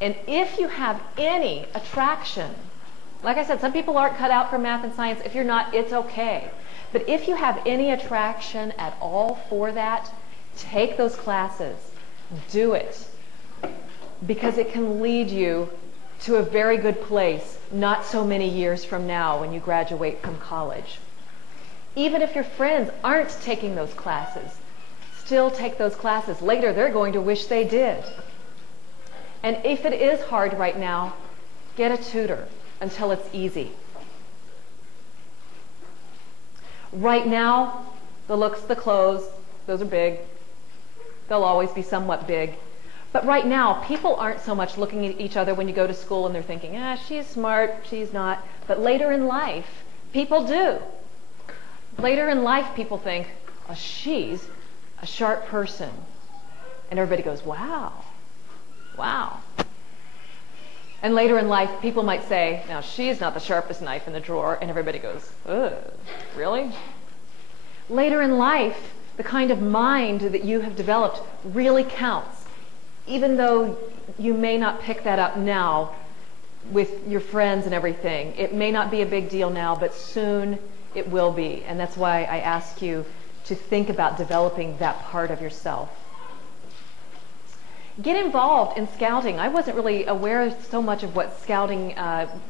And if you have any attraction, like I said, some people aren't cut out for math and science. If you're not, it's okay. But if you have any attraction at all for that, take those classes. Do it. Because it can lead you to a very good place not so many years from now when you graduate from college. Even if your friends aren't taking those classes, still take those classes. Later, they're going to wish they did. And if it is hard right now, get a tutor until it's easy. Right now, the looks, the clothes, those are big. They'll always be somewhat big. But right now, people aren't so much looking at each other when you go to school and they're thinking, she's smart, she's not. But later in life, people do. Later in life, people think, she's a sharp person. And everybody goes, wow, wow. And later in life, people might say, now she's not the sharpest knife in the drawer. And everybody goes, ugh, really? Later in life, the kind of mind that you have developed really counts. Even though you may not pick that up now with your friends and everything. It may not be a big deal now, but soon it will be. And that's why I ask you to think about developing that part of yourself. Get involved in scouting. I wasn't really aware so much of what scouting,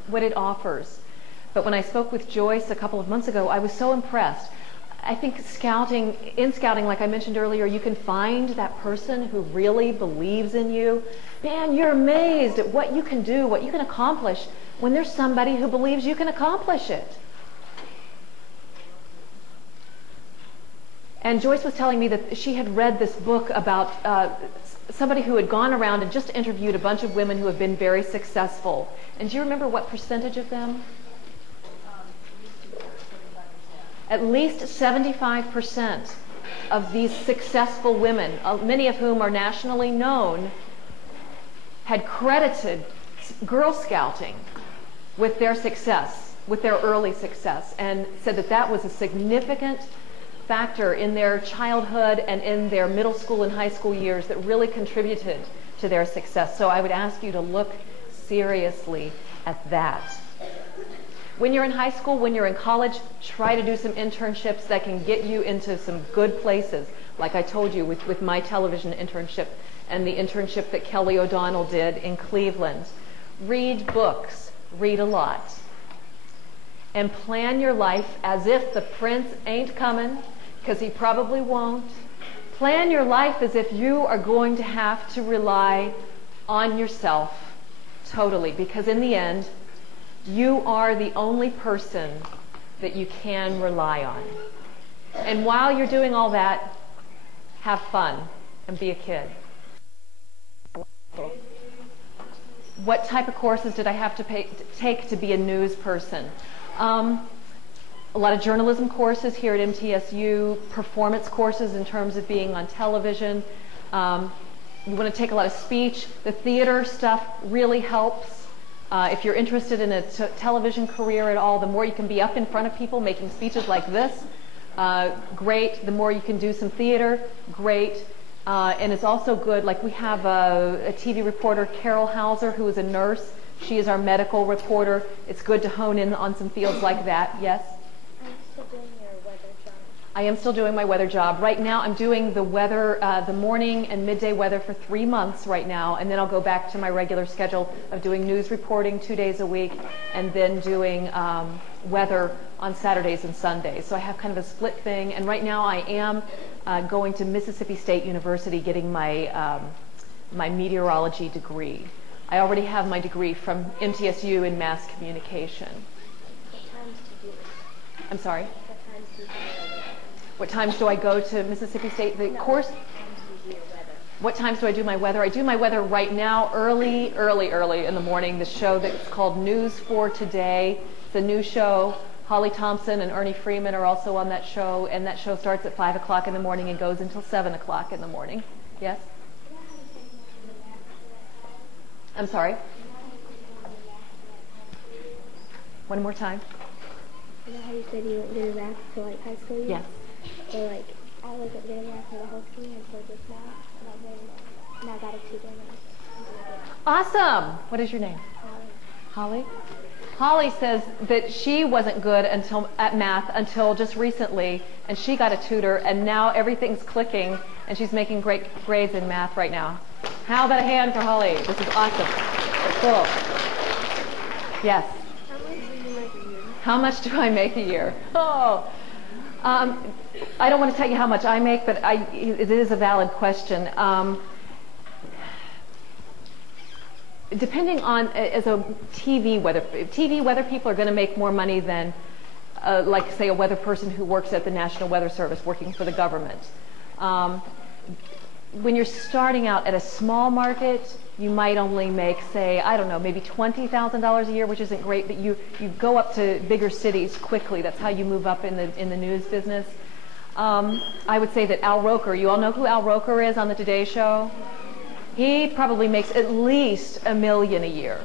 what it offers. But when I spoke with Joyce a couple of months ago, I was so impressed. I think in scouting, like I mentioned earlier, you can find that person who really believes in you. Man, you're amazed at what you can do, what you can accomplish when there's somebody who believes you can accomplish it. And Joyce was telling me that she had read this book about somebody who had gone around and just interviewed a bunch of women who have been very successful. And do you remember what percentage of them? At least 75% of these successful women, many of whom are nationally known, had credited Girl Scouting with their success, with their early success, and said that that was a significant factor in their childhood and in their middle school and high school years that really contributed to their success. So I would ask you to look seriously at that. When you're in high school, when you're in college, try to do some internships that can get you into some good places. Like I told you with my television internship and the internship that Kelly O'Donnell did in Cleveland. Read books, read a lot. And plan your life as if the prince ain't coming, because he probably won't. Plan your life as if you are going to have to rely on yourself totally, because in the end, you are the only person that you can rely on. And while you're doing all that, have fun and be a kid. What type of courses did I have to take to be a news person? A lot of journalism courses here at MTSU, performance courses in terms of being on television. You want to take a lot of speech. The theater stuff really helps. If you're interested in a television career at all, the more you can be up in front of people making speeches like this, great. The more you can do some theater, great. And it's also good, like we have a TV reporter, Carol Hauser, who is a nurse. She is our medical reporter. It's good to hone in on some fields like that. Yes? I'm still doing your weather job. I am still doing my weather job. Right now I'm doing the weather, the morning and midday weather for 3 months right now, and then I'll go back to my regular schedule of doing news reporting 2 days a week and then doing weather on Saturdays and Sundays. So I have kind of a split thing, and right now I am going to Mississippi State University getting my, my meteorology degree. I already have my degree from MTSU in mass communication. What times do you do it? I'm sorry? What times do you do it? What times do I go to Mississippi State? The course? What times do you do your weather? What times do I do my weather? I do my weather right now early in the morning. The show that's called News for Today. It's a new show. Holly Thompson and Ernie Freeman are also on that show, and that show starts at 5 o'clock in the morning and goes until 7 o'clock in the morning. Yes? I'm sorry? One more time. You know how you said you went to math for like high school years? Yes. So like, I wasn't good enough for the whole thing until just now, and I got a tutor now. Awesome. What is your name? Holly. Holly says that she wasn't good at math until just recently, and she got a tutor, and now everything's clicking, and she's making great grades in math right now. How about a hand for Holly? This is awesome. Cool. Yes. How much do I make a year? Oh, I don't want to tell you how much I make, but it is a valid question. Depending on, as a TV weather people are going to make more money than, like, say, a weather person who works at the National Weather Service working for the government. When you're starting out at a small market, you might only make, say, I don't know, maybe $20,000 a year, which isn't great, but you go up to bigger cities quickly. That's how you move up in the news business. I would say that Al Roker, you all know who Al Roker is on the Today Show? He probably makes at least $1 million a year,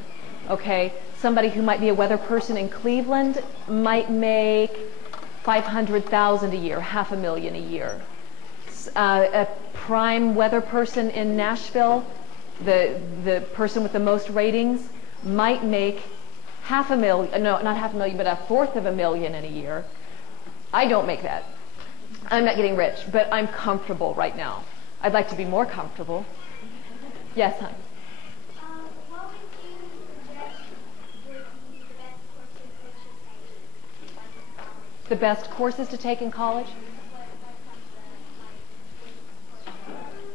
okay? Somebody who might be a weather person in Cleveland might make $500,000 a year, $500,000 a year. A prime weather person in Nashville, the person with the most ratings, might make $500,000, no, not $500,000, but $250,000 in a year. I don't make that. I'm not getting rich, but I'm comfortable right now. I'd like to be more comfortable. Yes, hon. What would you suggest would be The best courses to take in college?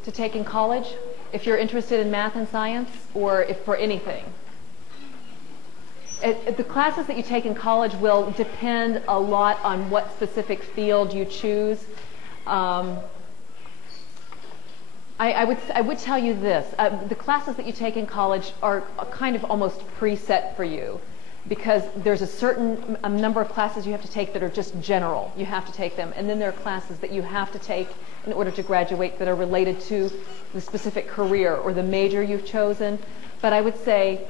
To take in college? If you're interested in math and science, or if for anything? The classes that you take in college will depend a lot on what specific field you choose. I would tell you this. The classes that you take in college are kind of almost preset for you, because there's a certain number of classes you have to take that are just general. You have to take them. And then there are classes that you have to take in order to graduate that are related to the specific career or the major you've chosen. But I would say,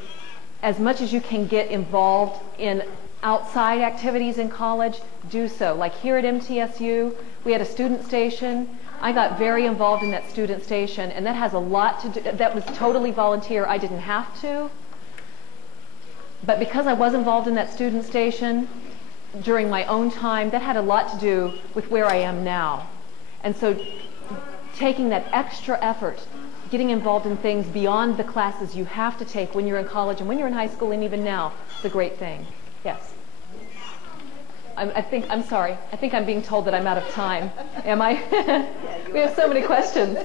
as much as you can get involved in outside activities in college, do so. Like here at MTSU, we had a student station. I got very involved in that student station, and that has a lot to do, that was totally volunteer. I didn't have to. But because I was involved in that student station during my own time, that had a lot to do with where I am now. And so taking that extra effort, getting involved in things beyond the classes you have to take when you're in college and when you're in high school and even now, is a great thing. Yes. I'm sorry. I think I'm being told that I'm out of time. Am I? We have so many questions.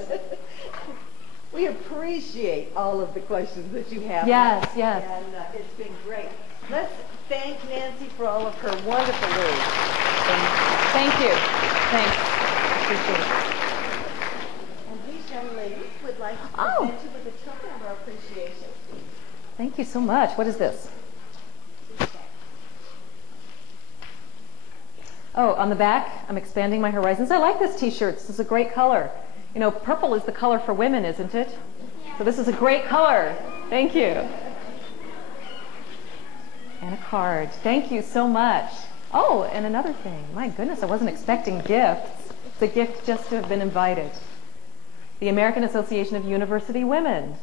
We appreciate all of the questions that you have. Yes, yes. And it's been great. Let's thank Nancy for all of her wonderful words. Thank you. Thanks. Appreciate it. And these young ladies would like to present you with a token of our appreciation. Thank you so much. What is this? Oh, on the back, I'm expanding my horizons. I like this t-shirt. This is a great color. You know, purple is the color for women, isn't it? So this is a great color. Thank you. And a card. Thank you so much. Oh, and another thing. My goodness, I wasn't expecting gifts. It's a gift just to have been invited. The American Association of University Women.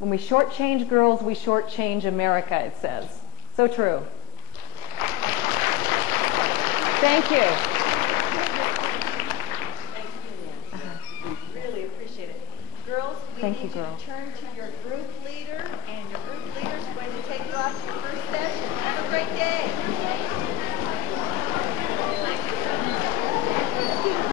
When we shortchange girls, we shortchange America, it says. So true. Thank you. Thank you, Nancy. We really appreciate it. Girls, we need you to turn to your group leader, and your group leader is going to take you off to your first session. Have a great day.